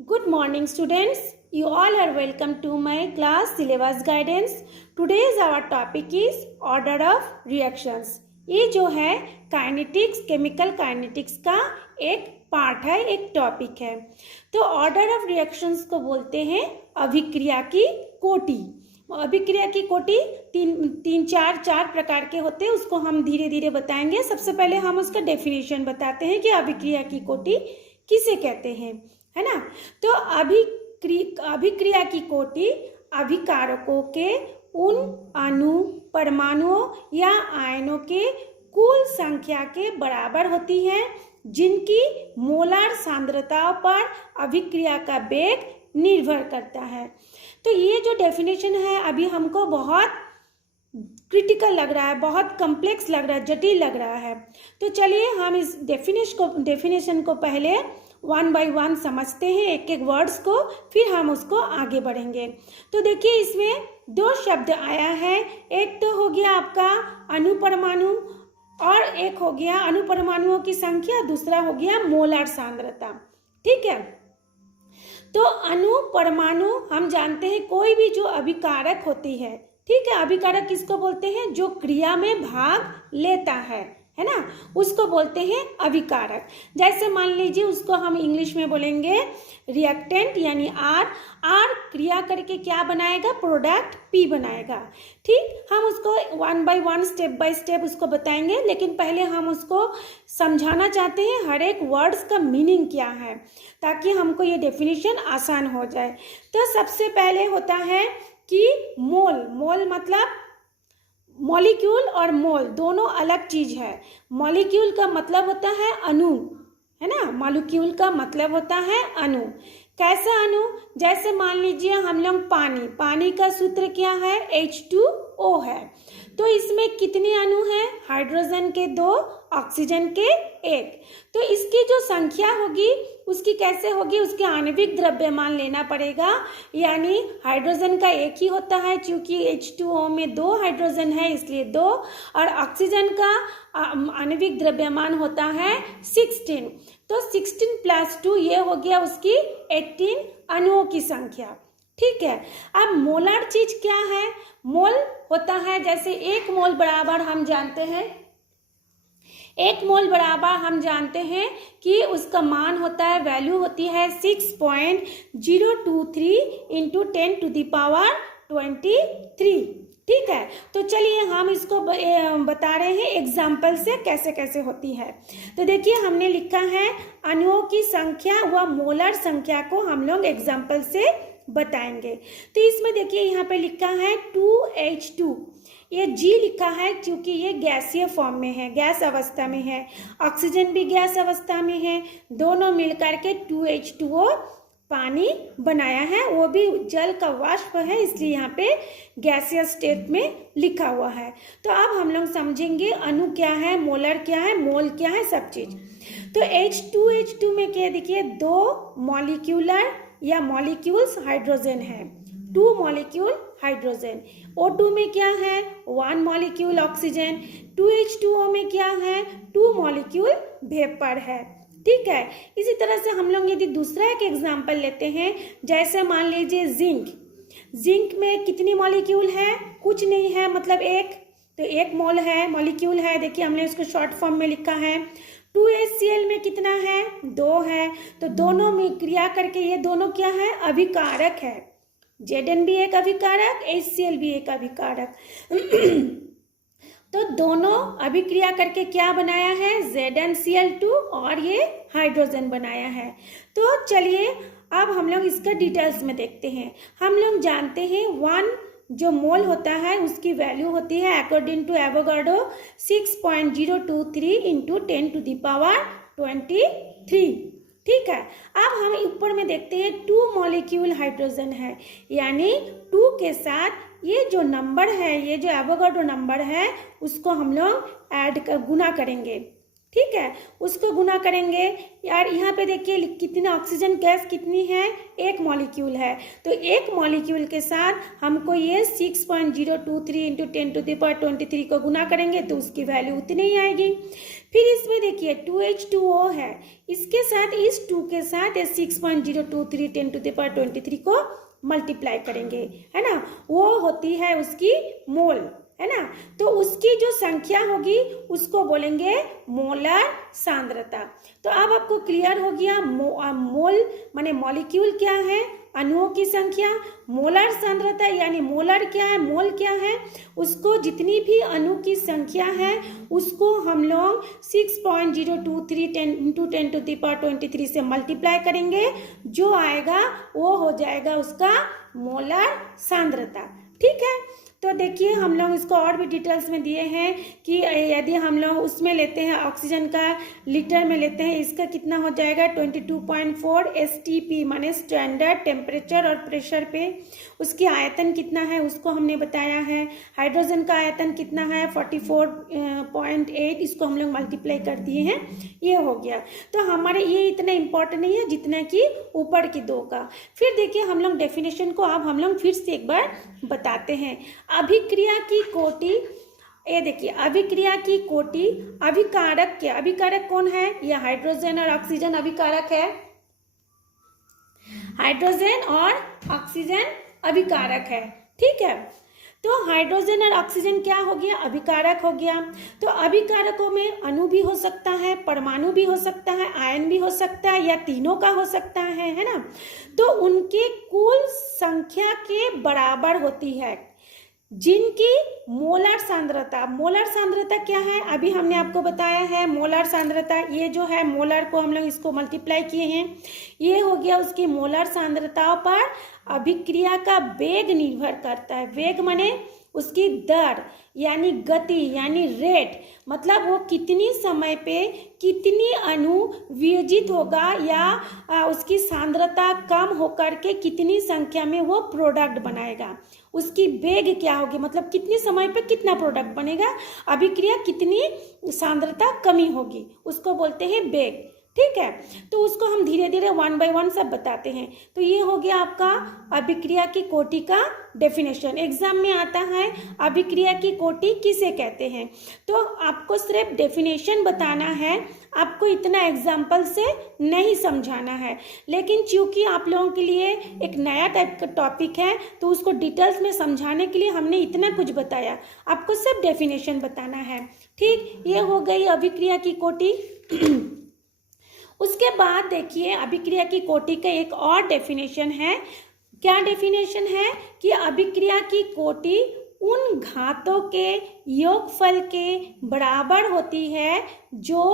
Good morning students. You all are welcome to my class syllabus guidance. Today's our topic is order of reactions. ये जो है kinetics chemical kinetics का एक part है, एक topic है। तो ऑर्डर ऑफ रिएक्शंस को बोलते हैं अभिक्रिया की कोटि। अभिक्रिया की कोटि तीन चार प्रकार के होते हैं, उसको हम धीरे धीरे बताएंगे। सबसे पहले हम उसका डेफिनेशन बताते हैं कि अभिक्रिया की कोटि किसे कहते हैं, है ना। तो अभिक्रिया की कोटि अभिकारकों के उन अणु परमाणुओं या आयनों के कुल संख्या के बराबर होती है जिनकी मोलार सांद्रताओं पर अभिक्रिया का वेग निर्भर करता है। तो ये जो डेफिनेशन है अभी हमको बहुत क्रिटिकल लग रहा है, बहुत कॉम्प्लेक्स लग रहा है, जटिल लग रहा है। तो चलिए हम इस डेफिनेशन को पहले वन बाय वन समझते हैं, एक एक वर्ड्स को, फिर हम उसको आगे बढ़ेंगे। तो देखिए इसमें दो शब्द आया है, एक तो हो गया आपका अणु परमाणु और एक हो गया अणु परमाणुओं की संख्या, दूसरा हो गया मोलार सांद्रता। ठीक है। तो अणु परमाणु हम जानते हैं कोई भी जो अभिकारक होती है, ठीक है। अभिकारक किसको बोलते हैं? जो क्रिया में भाग लेता है ना, उसको बोलते हैं अभिकारक। जैसे मान लीजिए उसको हम इंग्लिश में बोलेंगे रिएक्टेंट, यानी आर क्रिया करके क्या बनाएगा? प्रोडक्ट पी बनाएगा। ठीक, हम उसको one by one step by step उसको बताएंगे, लेकिन पहले हम उसको समझाना चाहते हैं हर एक वर्ड्स का मीनिंग क्या है, ताकि हमको ये डेफिनेशन आसान हो जाए। तो सबसे पहले होता है कि मोल मतलब मॉलिक्यूल और मोल दोनों अलग चीज है। मॉलिक्यूल का मतलब होता है अणु, है ना। मॉलिक्यूल का मतलब होता है अणु। कैसा अणु? जैसे मान लीजिए हम लोग पानी का सूत्र क्या है? H2O है। तो इसमें कितने अणु हैं? हाइड्रोजन के 2, ऑक्सीजन के 1। तो इसकी जो संख्या होगी उसकी कैसे होगी? उसके आणविक द्रव्यमान लेना पड़ेगा, यानी हाइड्रोजन का एक ही होता है, क्योंकि H2O में 2 हाइड्रोजन है इसलिए 2, और ऑक्सीजन का आणविक द्रव्यमान होता है 16। तो 16 + 2 ये हो गया उसकी 18 अणुओं की संख्या। ठीक है। अब मोलर चीज क्या है? मोल होता है, जैसे एक मोल बराबर हम जानते हैं कि उसका मान होता है, वैल्यू होती है 6.023 × 10⁻23। ठीक है। तो चलिए हम इसको बता रहे हैं एग्जाम्पल से कैसे कैसे होती है। तो देखिए हमने लिखा है अणुओं की संख्या व मोलर संख्या को हम लोग एग्जाम्पल से बताएंगे। तो इसमें देखिए यहाँ पे लिखा है 2H2, ये G लिखा है क्योंकि ये गैसीय फॉर्म में है, गैस अवस्था में है। ऑक्सीजन भी गैस अवस्था में है, दोनों मिलकर के 2H2O पानी बनाया है, वो भी जल का वाष्प है, इसलिए यहाँ पे गैसीय स्टेट में लिखा हुआ है। तो अब हम लोग समझेंगे अणु क्या है, मोलर क्या है, मोल क्या है, सब चीज। तो H2 में क्या देखिए 2 मॉलिक्यूलर या मॉलिक्यूल्स हाइड्रोजन है, 2 मॉलिक्यूल हाइड्रोजन। O2 में क्या है? 1 मॉलिक्यूल ऑक्सीजन। 2H2O में क्या है? 2 मॉलिक्यूल वेपर है। ठीक है। इसी तरह से हम लोग यदि दूसरा एक एग्जांपल लेते हैं, जैसे मान लीजिए जिंक में कितनी मॉलिक्यूल है? कुछ नहीं है, मतलब एक, तो 1 मोल है, मॉलिक्यूल है। देखिए हमने इसको शॉर्ट फॉर्म में लिखा है। 2HCl में कितना है? 2 है। तो दोनों में क्रिया करके ये दोनों क्या है? अभिकारक है। Zn भी एक अभिकारक, HCl भी एक अभिकारक। तो दोनों अभिक्रिया करके क्या बनाया है? ZnCl2 और ये हाइड्रोजन बनाया है। तो चलिए अब हम लोग इसका डिटेल्स में देखते हैं। हम लोग जानते हैं 1 जो मोल होता है उसकी वैल्यू होती है अकॉर्डिंग टू एवोगाड्रो 6.023 × 10⁻23। ठीक है। अब हम ऊपर में देखते हैं 2 मॉलिक्यूल हाइड्रोजन है, यानी 2 के साथ ये जो नंबर है, ये जो एवोगाड्रो नंबर है, उसको हम लोग ऐड कर गुना करेंगे। ठीक है, उसको गुना करेंगे। यार यहाँ पे देखिए कितना ऑक्सीजन गैस कितनी है, 1 मॉलिक्यूल है, तो 1 मॉलिक्यूल के साथ हमको ये 6.023 इंटू 10⁻23 को गुना करेंगे तो उसकी वैल्यू उतनी ही आएगी। फिर इसमें देखिए 2H2O है, इसके साथ इस 2 के साथ 6.023 10⁻23 को मल्टीप्लाई करेंगे, है ना, वो होती है उसकी मोल, है ना। तो उसकी जो संख्या होगी उसको बोलेंगे मोलर सांद्रता। तो अब आपको क्लियर हो गया मोल माने मॉलिक्यूल क्या है, अणुओं की संख्या, मोलर सांद्रता यानी मोलर क्या है, मोल क्या है, उसको जितनी भी अणु की संख्या है उसको हम लोग 6.023 इंटू 10⁻23 से मल्टीप्लाई करेंगे, जो आएगा वो हो जाएगा उसका मोलर सांद्रता। ठीक है, तो देखिए हम लोग इसको और भी डिटेल्स में दिए हैं कि यदि हम लोग उसमें लेते हैं ऑक्सीजन का लीटर में लेते हैं, इसका कितना हो जाएगा 22.4 STP माने स्टैंडर्ड टेम्परेचर और प्रेशर पे। उसकी आयतन कितना है उसको हमने बताया है। हाइड्रोजन का आयतन कितना है 44.8, इसको हम लोग मल्टीप्लाई कर दिए हैं, ये हो गया। तो हमारे ये इतना इम्पोर्टेंट नहीं है जितना कि ऊपर की 2 का। फिर देखिए हम लोग डेफिनेशन को अब हम लोग फिर से एक बार बताते हैं। अभिक्रिया की कोटि, ये देखिए अभिक्रिया की कोटि, अभिकारक क्या, अभिकारक कौन है, यह हाइड्रोजन और ऑक्सीजन अभिकारक है, हाइड्रोजन और ऑक्सीजन अभिकारक है। ठीक है, तो हाइड्रोजन और ऑक्सीजन क्या हो गया, अभिकारक हो गया। तो अभिकारकों में अणु भी हो सकता है, परमाणु भी हो सकता है, आयन भी हो सकता है, या तीनों का हो सकता है ना। तो उनके कुल संख्या के बराबर होती है जिनकी मोलर सांद्रता, मोलर सांद्रता क्या है अभी हमने आपको बताया है। मोलर सांद्रता ये जो है, मोलर को हम लोग इसको मल्टीप्लाई किए हैं, ये हो गया उसकी मोलर सांद्रता पर अभिक्रिया का वेग निर्भर करता है। वेग माने उसकी दर यानी गति यानी रेट, मतलब वो कितनी समय पे कितनी अणु वियोजित होगा या उसकी सांद्रता कम होकर के कितनी संख्या में वो प्रोडक्ट बनाएगा, उसकी वेग क्या होगी, मतलब कितने समय पे कितना प्रोडक्ट बनेगा, अभिक्रिया कितनी सांद्रता कमी होगी, उसको बोलते हैं वेग। ठीक है, तो उसको हम धीरे धीरे 1 बाय 1 सब बताते हैं। तो ये हो गया आपका अभिक्रिया की कोटि का डेफिनेशन। एग्जाम में आता है अभिक्रिया की कोटि किसे कहते हैं, तो आपको सिर्फ डेफिनेशन बताना है, आपको इतना एग्जाम्पल से नहीं समझाना है। लेकिन चूंकि आप लोगों के लिए एक नया टाइप का टॉपिक है तो उसको डिटेल्स में समझाने के लिए हमने इतना कुछ बताया, आपको सिर्फ डेफिनेशन बताना है। ठीक, ये हो गई अभिक्रिया की कोटि। उसके बाद देखिए अभिक्रिया की कोटि का एक और डेफिनेशन है। क्या डेफिनेशन है कि अभिक्रिया की कोटि उन घातों के योगफल के बराबर होती है जो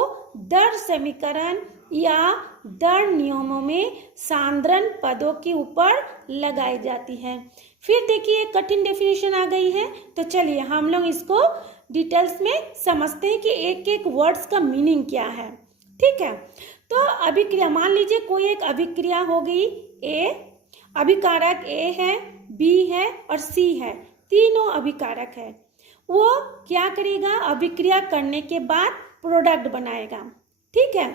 दर समीकरण या दर नियमों में सांद्रण पदों के ऊपर लगाई जाती है। फिर देखिए कठिन डेफिनेशन आ गई है, तो चलिए हम लोग इसको डिटेल्स में समझते हैं कि एक एक वर्ड्स का मीनिंग क्या है। ठीक है, तो अभिक्रिया मान लीजिए कोई एक अभिक्रिया हो गई, ए अभिकारक ए है, बी है और सी है, तीनों अभिकारक है। वो क्या करेगा, अभिक्रिया करने के बाद प्रोडक्ट बनाएगा। ठीक है,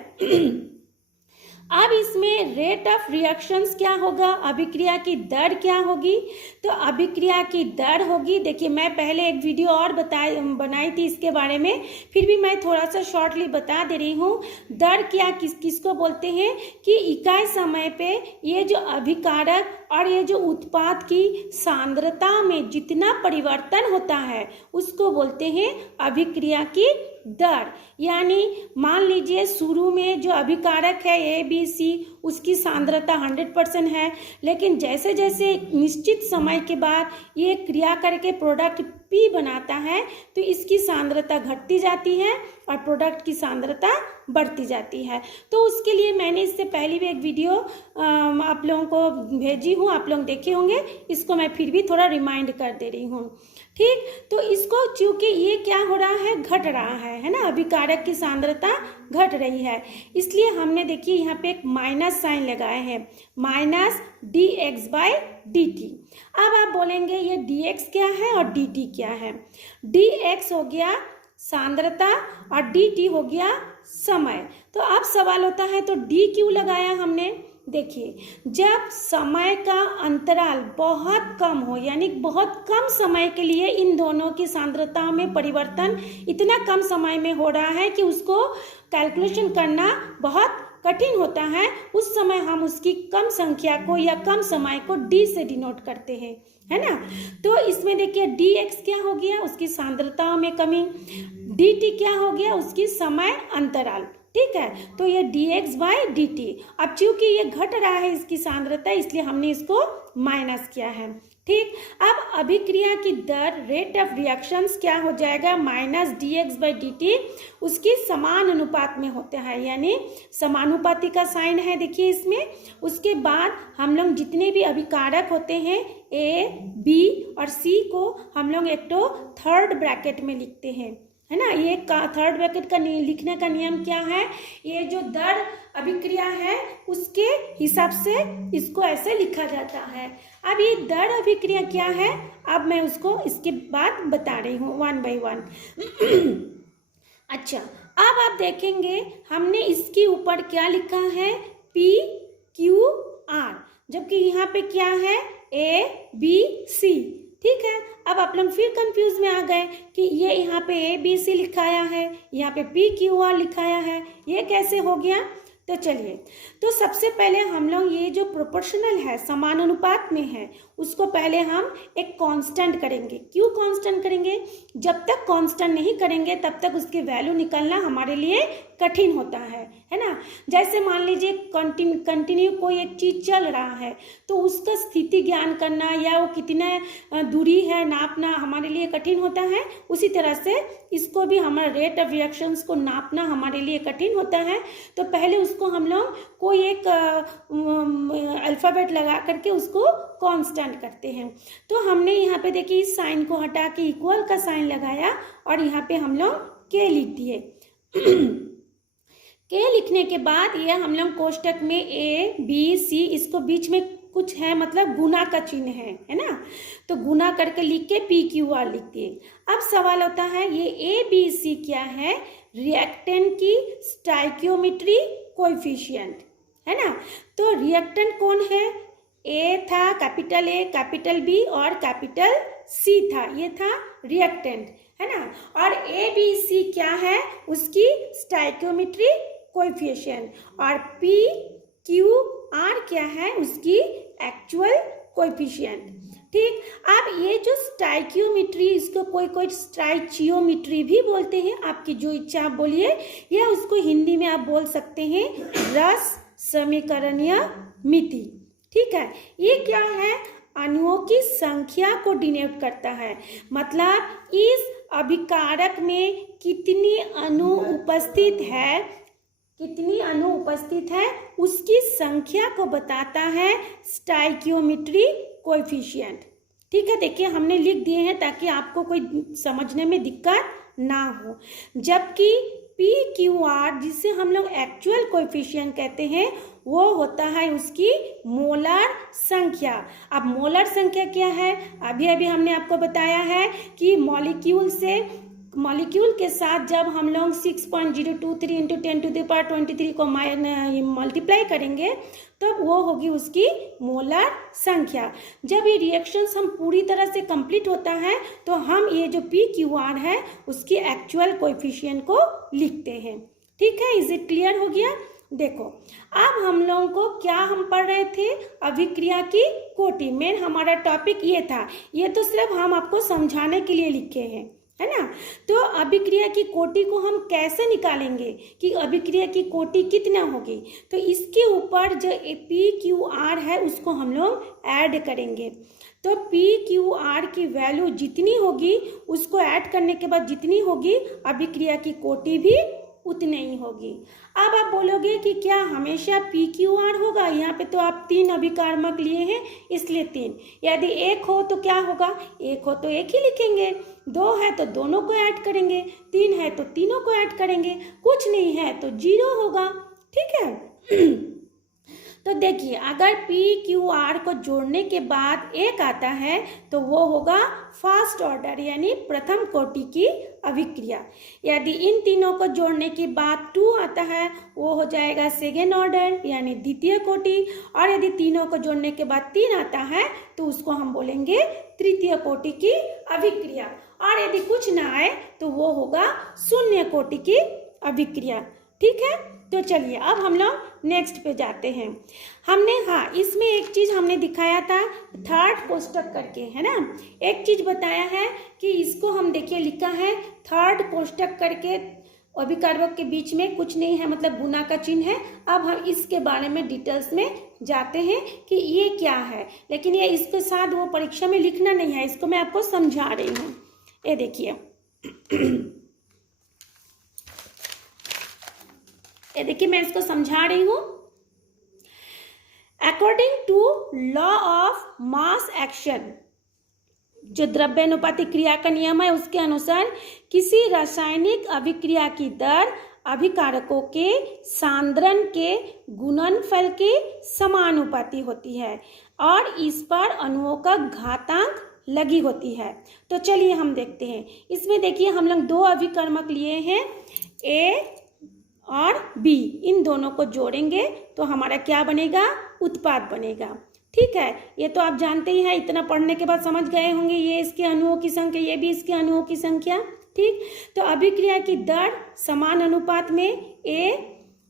अब इसमें रेट ऑफ रिएक्शंस क्या होगा, अभिक्रिया की दर क्या होगी, तो अभिक्रिया की दर होगी, देखिए मैं पहले एक वीडियो और बनाई थी इसके बारे में, फिर भी मैं थोड़ा सा शॉर्टली बता दे रही हूँ। दर क्या किसको बोलते हैं कि इकाई समय पे ये जो अभिकारक और ये जो उत्पाद की सांद्रता में जितना परिवर्तन होता है उसको बोलते हैं अभिक्रिया की दर। यानी मान लीजिए शुरू में जो अभिकारक है ए बी सी, उसकी सांद्रता 100% है, लेकिन जैसे जैसे निश्चित समय के बाद ये क्रिया करके प्रोडक्ट पी बनाता है तो इसकी सांद्रता घटती जाती है और प्रोडक्ट की सांद्रता बढ़ती जाती है। तो उसके लिए मैंने इससे पहले भी एक वीडियो आप लोगों को भेजी हूँ, आप लोग देखे होंगे, इसको मैं फिर भी थोड़ा रिमाइंड कर दे रही हूँ। ठीक, तो इसको चूंकि ये क्या हो रहा है, घट रहा है ना, अभिकारक की सांद्रता घट रही है, इसलिए हमने देखिए यहाँ पे एक माइनस साइन लगाए हैं, माइनस dx/dt। अब आप बोलेंगे ये dx क्या है और dt क्या है। dx हो गया सांद्रता और dt हो गया समय। तो अब सवाल होता है तो डी क्यों लगाया हमने? देखिए, जब समय का अंतराल बहुत कम हो, यानी बहुत कम समय के लिए इन दोनों की सांद्रता में परिवर्तन इतना कम समय में हो रहा है कि उसको कैलकुलेशन करना बहुत कठिन होता है, उस समय हम उसकी कम संख्या को या कम समय को डी से डिनोट करते हैं, है ना। तो इसमें देखिए डी एक्स क्या हो गया? उसकी सांद्रता में कमी। डी टी क्या हो गया? उसकी समय अंतराल। ठीक है, तो ये dx बाई डी टी। अब चूंकि ये घट रहा है इसकी सांद्रता, इसलिए हमने इसको माइनस किया है। ठीक, अब अभिक्रिया की दर, रेट ऑफ रिएक्शंस क्या हो जाएगा? Minus dx by D T उसकी समान अनुपात में होते हैं, यानी समानुपाती का साइन है देखिए इसमें। उसके बाद हम लोग जितने भी अभिकारक होते हैं ए, बी और सी को हम लोग एक तो थर्ड ब्रैकेट में लिखते हैं, है ना। ये थर्ड ब्रैकेट का लिखने का नियम क्या है? ये जो दर अभिक्रिया है उसके हिसाब से इसको ऐसे लिखा जाता है। अब ये दर अभिक्रिया क्या है, अब मैं उसको इसके बाद बता रही हूँ वन बाय वन। अच्छा, अब आप देखेंगे हमने इसके ऊपर क्या लिखा है? पी क्यू आर, जबकि यहाँ पे क्या है? A B C. ठीक है, अब आप लोग फिर कंफ्यूज में आ गए कि ये यहाँ पे ए बी सी लिखाया है, यहाँ पे पी क्यू आर लिखाया है, ये कैसे हो गया? तो चलिए, तो सबसे पहले हम लोग ये जो प्रोपोर्शनल है, समानुपात में है, उसको पहले हम एक कांस्टेंट करेंगे। क्यों कांस्टेंट करेंगे? जब तक कांस्टेंट नहीं करेंगे तब तक उसकी वैल्यू निकालना हमारे लिए कठिन होता है ना। जैसे मान लीजिए कंटिन्यू कोई एक चीज चल रहा है, तो उसका स्थिति ज्ञान करना या वो कितना दूरी है नापना हमारे लिए कठिन होता है। उसी तरह से इसको भी हमारा रेट ऑफ रिएक्शंस को नापना हमारे लिए कठिन होता है। तो पहले उसको हम लोग कोई एक अल्फ़ाबेट लगा करके उसको कांस्टेंट करते हैं। तो हमने यहाँ पे देखिए इस साइन को हटा के इक्वल का साइन लगाया और यहाँ पे हम लोग के लिख दिए। के लिखने के बाद ये हम लोग कोष्टक में ए बी सी, इसको बीच में कुछ है मतलब गुना का चिन्ह है ना, तो गुना करके लिख के पी क्यू आर लिख दिए। अब सवाल होता है ये ए बी सी क्या है? रिएक्टेंट की स्टाइकियोमेट्री कोएफिशिएंट, है ना। तो रिएक्टेंट कौन है? ए था, कैपिटल ए, कैपिटल बी और कैपिटल सी था, ये था रिएक्टेंट, है ना। और ए बी सी क्या है? उसकी स्टाइकियोमेट्री कोएफिशिएंट, और पी क्यू आर क्या है? उसकी एक्चुअल कोएफिशिएंट। ठीक, अब ये जो स्टाइकियोमेट्री, इसको कोई स्टाइचियोमेट्री भी बोलते हैं, आपकी जो इच्छा आप बोलिए, या उसको हिंदी में आप बोल सकते हैं रस समीकरणीय मिति। ठीक है, ये क्या है? अणुओं की संख्या को डिनोट करता है, मतलब इस अभिकारक में कितनी अणु उपस्थित है उसकी संख्या को बताता है स्टाइकियोमेट्री कोएफिशिएंट। ठीक है, देखिए हमने लिख दिए हैं ताकि आपको कोई समझने में दिक्कत ना हो। जबकि पी क्यू आर, जिसे हम लोग एक्चुअल कोएफिशिएंट कहते हैं, वो होता है उसकी मोलर संख्या। अब मोलर संख्या क्या है? अभी हमने आपको बताया है कि मॉलिक्यूल के साथ जब हम लोग 6.023 इंटू 10⁻23 को मल्टीप्लाई करेंगे तब वो होगी उसकी मोलर संख्या। जब ये रिएक्शंस हम पूरी तरह से कंप्लीट होता है तो हम ये जो पी क्यू आर है उसकी एक्चुअल कोएफिशिएंट को लिखते हैं। ठीक है, इज इट क्लियर हो गया? देखो, अब हम लोगों को क्या हम पढ़ रहे थे? अभिक्रिया की कोटि। मेन हमारा टॉपिक ये था, ये तो सिर्फ हम आपको समझाने के लिए लिखे हैं, है ना। तो अभिक्रिया की कोटि को हम कैसे निकालेंगे कि अभिक्रिया की कोटि कितना होगी? तो इसके ऊपर जो पी क्यू आर है उसको हम लोग ऐड करेंगे। तो पी क्यू आर की वैल्यू जितनी होगी उसको ऐड करने के बाद जितनी होगी अभिक्रिया की कोटि भी उतनी ही होगी। अब आप बोलोगे कि क्या हमेशा पी क्यू आर होगा? यहाँ पे तो आप 3 अभिकारक लिए हैं इसलिए 3। यदि 1 हो तो क्या होगा? 1 हो तो 1 ही लिखेंगे, 2 है तो दोनों को ऐड करेंगे, 3 है तो तीनों को ऐड करेंगे, कुछ नहीं है तो 0 होगा। ठीक है। तो देखिए अगर PQR को जोड़ने के बाद एक आता है तो वो होगा फर्स्ट ऑर्डर यानी प्रथम कोटि की अभिक्रिया। यदि इन तीनों को जोड़ने के बाद 2 आता है वो हो जाएगा सेकेंड ऑर्डर यानी द्वितीय कोटि, और यदि तीनों को जोड़ने के बाद 3 आता है तो उसको हम बोलेंगे तृतीय कोटि की अभिक्रिया, और यदि कुछ ना आए तो वो होगा शून्य कोटि की अभिक्रिया। ठीक है, तो चलिए अब हम लोग नेक्स्ट पे जाते हैं। हमने इसमें एक चीज हमने दिखाया था थर्ड कोष्टक करके, है ना, एक चीज बताया है कि इसको हम देखिए लिखा है थर्ड कोष्टक करके, अभिकारक के बीच में कुछ नहीं है, मतलब गुना का चिन्ह है। अब हम इसके बारे में डिटेल्स में जाते हैं कि ये क्या है, लेकिन ये इसके साथ वो परीक्षा में लिखना नहीं है, इसको मैं आपको समझा रही हूँ। ये देखिए मैं इसको समझा रही हूँ। According to law of mass action, जो द्रव्यानुपातिक क्रिया का नियम है उसके अनुसार किसी रासायनिक अभिक्रिया की दर अभिकारकों के सांद्रण के गुणनफल के समानुपाती होती है और इस पर अणुओं का घातांक लगी होती है। तो चलिए हम देखते हैं। इसमें देखिए हम लोग 2 अभिकर्मक लिए हैं A और B, इन दोनों को जोड़ेंगे तो हमारा क्या बनेगा, उत्पाद बनेगा। ठीक है, ये तो आप जानते ही हैं, इतना पढ़ने के बाद समझ गए होंगे, ये इसके अणुओं की संख्या, ये भी इसके अणुओं की संख्या। ठीक, तो अभिक्रिया की दर समान अनुपात में A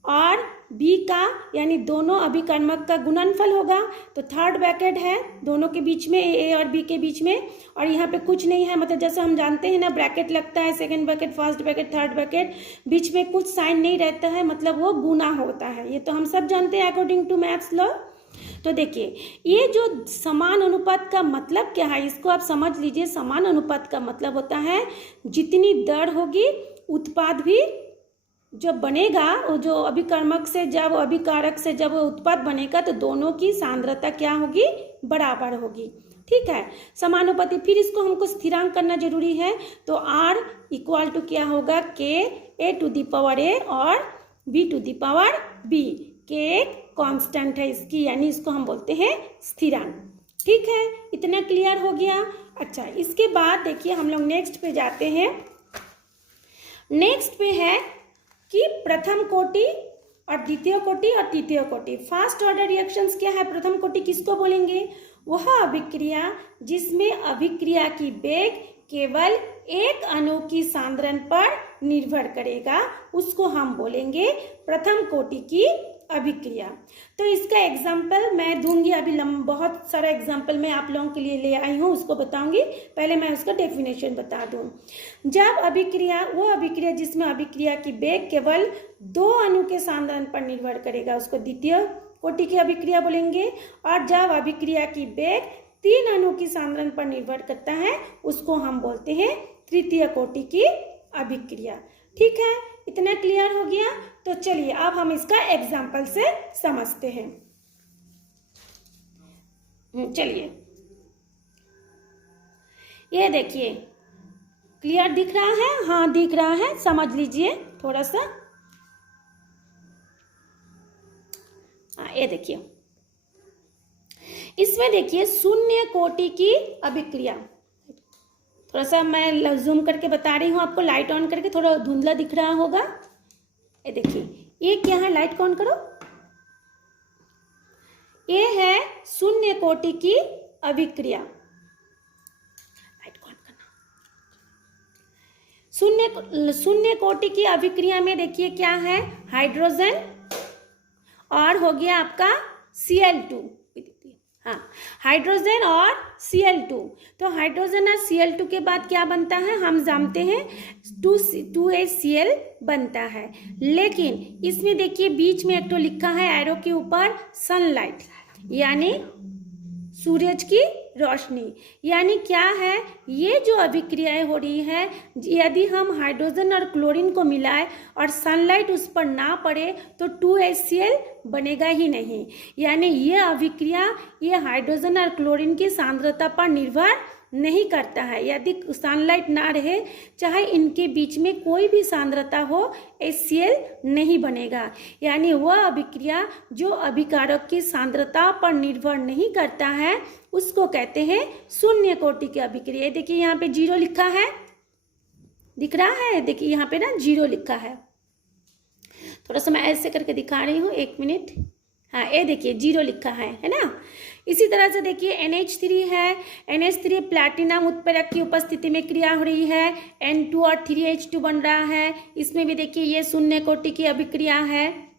और B का यानी दोनों अभिकर्मक का गुणनफल होगा। तो थर्ड ब्रैकेट है दोनों के बीच में, A और B के बीच में, और यहाँ पे कुछ नहीं है, मतलब जैसे हम जानते हैं ना ब्रैकेट लगता है, second bracket, first bracket, third bracket, बीच में कुछ साइन नहीं रहता है, मतलब वो गुना होता है। ये तो हम सब जानते हैं अकॉर्डिंग टू मैथ्स लॉ। तो देखिए ये जो समान अनुपात का मतलब क्या है, इसको आप समझ लीजिए। समान अनुपात का मतलब होता है जितनी दर होगी उत्पाद भी जब बनेगा, वो जो अभिकर्मक से जब अभिकारक से जब उत्पाद बनेगा तो दोनों की सांद्रता क्या होगी, बराबर होगी। ठीक है, समानुपाती। फिर इसको हमको स्थिरांक करना जरूरी है, तो R इक्वल टू क्या होगा, K(A) और B(B). K एक कांस्टेंट है इसकी, यानी इसको हम बोलते हैं स्थिरांक। ठीक है, इतना क्लियर हो गया। अच्छा, इसके बाद देखिए हम लोग नेक्स्ट पे जाते हैं। नेक्स्ट पे है कि प्रथम कोटि और द्वितीय कोटि और तृतीय कोटि। फर्स्ट ऑर्डर रिएक्शंस क्या है, प्रथम कोटि किसको बोलेंगे, वह अभिक्रिया जिसमें अभिक्रिया की वेग केवल एक अणु की सांद्रण पर निर्भर करेगा, उसको हम बोलेंगे प्रथम कोटि की अभिक्रिया। तो इसका एग्जाम्पल मैं दूंगी, अभी बहुत सारा एग्जाम्पल मैं आप लोगों के लिए ले आई हूँ, उसको बताऊंगी। पहले मैं उसका डेफिनेशन बता दूं। जब अभिक्रिया, वो अभिक्रिया जिसमें अभिक्रिया की वेग केवल 2 अणु के सांद्रण पर निर्भर करेगा, उसको द्वितीय कोटि की अभिक्रिया बोलेंगे। और जब अभिक्रिया की वेग 3 अणु की सांद्रण पर निर्भर करता है, उसको हम बोलते हैं तृतीय कोटि की अभिक्रिया। ठीक है, इतना क्लियर हो गया। तो चलिए अब हम इसका एग्जाम्पल से समझते हैं। चलिए, ये देखिए क्लियर दिख रहा है, हाँ दिख रहा है, समझ लीजिए थोड़ा सा। ये देखिए, इसमें देखिए शून्य कोटि की अभिक्रिया, थोड़ा सा मैं जूम करके बता रही हूँ आपको, लाइट ऑन करके, थोड़ा धुंधला दिख रहा होगा। ये देखिए, ये क्या है, लाइट ऑन करो। ये है शून्य कोटि की अभिक्रिया, लाइट ऑन करना। शून्य कोटि की अभिक्रिया में देखिए क्या है, हाइड्रोजन और हो गया आपका Cl2। हाँ, हाइड्रोजन और Cl2। तो हाइड्रोजन और Cl2 के बाद क्या बनता है, हम जानते हैं 2HCl बनता है। लेकिन इसमें देखिए बीच में एक तो लिखा है एरो के ऊपर सनलाइट, यानी सूरज की रोशनी। यानी क्या है, ये जो अभिक्रियाएं हो रही है, यदि हम हाइड्रोजन और क्लोरीन को मिलाएं और सनलाइट उस पर ना पड़े तो 2HCl बनेगा ही नहीं। यानी ये अभिक्रिया ये हाइड्रोजन और क्लोरीन की सांद्रता पर निर्भर नहीं करता है। यदि सनलाइट ना रहे, चाहे इनके बीच में कोई भी सांद्रता हो, HCl नहीं बनेगा। यानी वह अभिक्रिया जो अभिकारक की सांद्रता पर निर्भर नहीं करता है उसको कहते हैं शून्य कोटि की अभिक्रिया। देखिए यहाँ पे 0 लिखा है, दिख रहा है, देखिए यहाँ पे ना 0 लिखा है। थोड़ा सा मैं ऐसे करके दिखा रही हूँ, 1 मिनट। हाँ, ये देखिए 0 लिखा है ना। इसी तरह से देखिए NH3 है, NH3 प्लैटिनम उत्प्रेरक की उपस्थिति में क्रिया हो रही है, N2 और 3H2 बन रहा है। इसमें भी देखिए ये शून्य कोटि की अभिक्रिया है,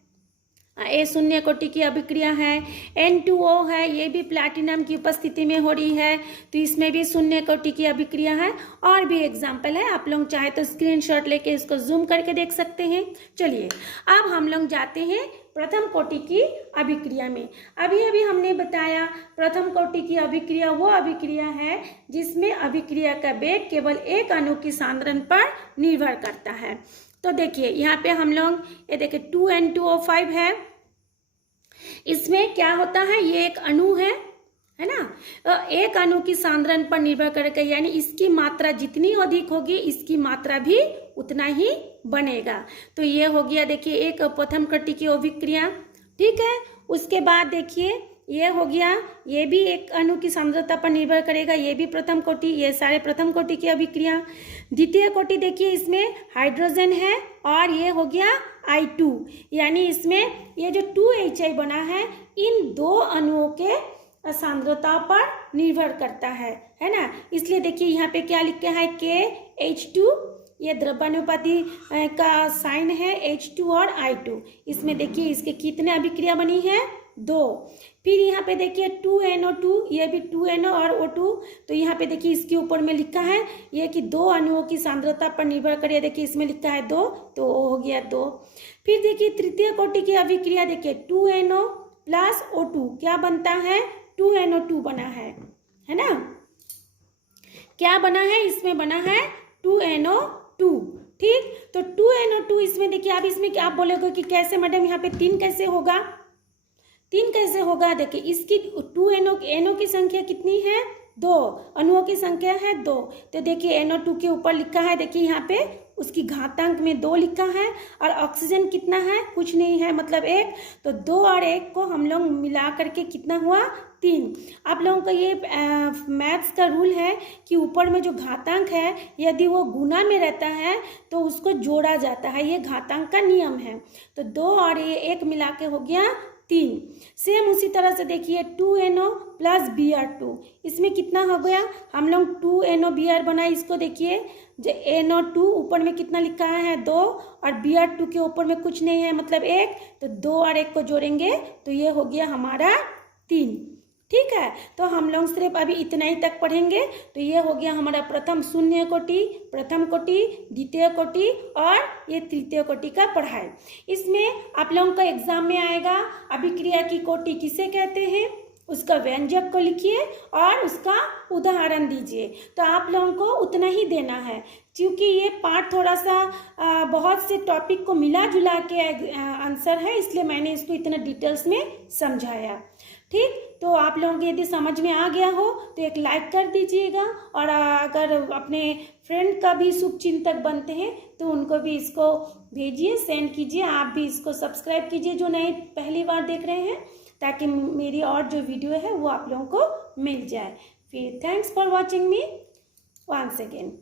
ये शून्य कोटि की अभिक्रिया है। N2O है, ये भी प्लैटिनम की उपस्थिति में हो रही है, तो इसमें भी शून्य कोटि की अभिक्रिया है। और भी एग्जाम्पल है, आप लोग चाहे तो स्क्रीनशॉट लेके इसको जूम करके देख सकते हैं। चलिए अब हम लोग जाते हैं प्रथम कोटि की अभिक्रिया में। अभी अभी हमने बताया प्रथम कोटि की अभिक्रिया वो अभिक्रिया है जिसमें अभिक्रिया का वेग केवल एक अणु की सांद्रण पर निर्भर करता है। तो देखिए यहाँ पे हम लोग ये देखिए 2N2O5 है, इसमें क्या होता है, ये एक अणु है ना। तो एक अणु की सांद्रण पर निर्भर करके, यानी इसकी मात्रा जितनी अधिक होगी इसकी मात्रा भी उतना ही बनेगा। तो ये हो गया देखिए एक प्रथम कोटि की अभिक्रिया, ठीक है। उसके बाद देखिए ये हो गया, ये भी एक अणु की सांद्रता पर निर्भर करेगा, ये भी प्रथम कोटि, ये सारे प्रथम कोटि की अभिक्रिया। द्वितीय कोटि देखिए इसमें हाइड्रोजन है और ये हो गया I2, यानी इसमें ये जो 2HI बना है इन दो अणुओं के सांद्रता पर निर्भर करता है ना। इसलिए देखिए यहाँ पे क्या लिखा है KH2, ये द्रव्यानुपाती का साइन है H2 और I2। इसमें देखिए इसके कितने अभिक्रिया बनी है, 2। फिर यहाँ पे देखिए 2NO2, ये भी 2NO और O2। तो यहाँ पे देखिए इसके ऊपर में लिखा है ये कि दो अणुओं की सांद्रता पर निर्भर करे, देखिए इसमें लिखा है 2, तो O हो गया 2। फिर देखिए तृतीय कोटि की अभिक्रिया, देखिए 2NO प्लस O2 क्या बनता है, 2NO2 बना है ना। क्या बना है, इसमें बना है 2NO2, ठीक। तो 2NO2 इसमें देखिए, आप इसमें क्या आप बोलोगे कि कैसे मैडम यहाँ पे 3 कैसे होगा, 3 कैसे होगा। देखिए इसकी 2NO की संख्या कितनी है, 2, अणुओं की संख्या है 2। तो देखिए NO2 के ऊपर लिखा है, देखिए यहाँ पे उसकी घातांक में 2 लिखा है और ऑक्सीजन कितना है, कुछ नहीं है, मतलब 1। तो 2 और 1 को हम लोग मिला करके कितना हुआ, 3। आप लोगों का ये मैथ्स का रूल है कि ऊपर में जो घातांक है यदि वो गुना में रहता है तो उसको जोड़ा जाता है, ये घातांक का नियम है। तो 2 और ये 1 मिला के हो गया 3। सेम उसी तरह से देखिए 2NO प्लस Br2, इसमें कितना हो गया, हम लोग 2NO Br बनाए, इसको देखिए जो NO2 ऊपर में कितना लिखा है 2 और Br2 के ऊपर में कुछ नहीं है, मतलब 1। तो 2 और 1 को जोड़ेंगे तो ये हो गया हमारा 3, ठीक है। तो हम लोग सिर्फ अभी इतना ही तक पढ़ेंगे। तो ये हो गया हमारा प्रथम शून्य कोटि, प्रथम कोटि, द्वितीय कोटि और ये तृतीय कोटि का पढ़ाई। इसमें आप लोगों का एग्जाम में आएगा अभिक्रिया की कोटि किसे कहते हैं, उसका व्यंजक को लिखिए और उसका उदाहरण दीजिए। तो आप लोगों को उतना ही देना है, क्योंकि ये पार्ट थोड़ा सा बहुत से टॉपिक को मिला जुला के आंसर है, इसलिए मैंने इसको इतना डिटेल्स में समझाया, ठीक। तो आप लोगों को यदि समझ में आ गया हो तो एक लाइक कर दीजिएगा, और अगर अपने फ्रेंड का भी शुभचिंतक बनते हैं तो उनको भी इसको भेजिए, सेंड कीजिए। आप भी इसको सब्सक्राइब कीजिए जो नए पहली बार देख रहे हैं, ताकि मेरी और जो वीडियो है वो आप लोगों को मिल जाए। फिर thanks for watching me once again.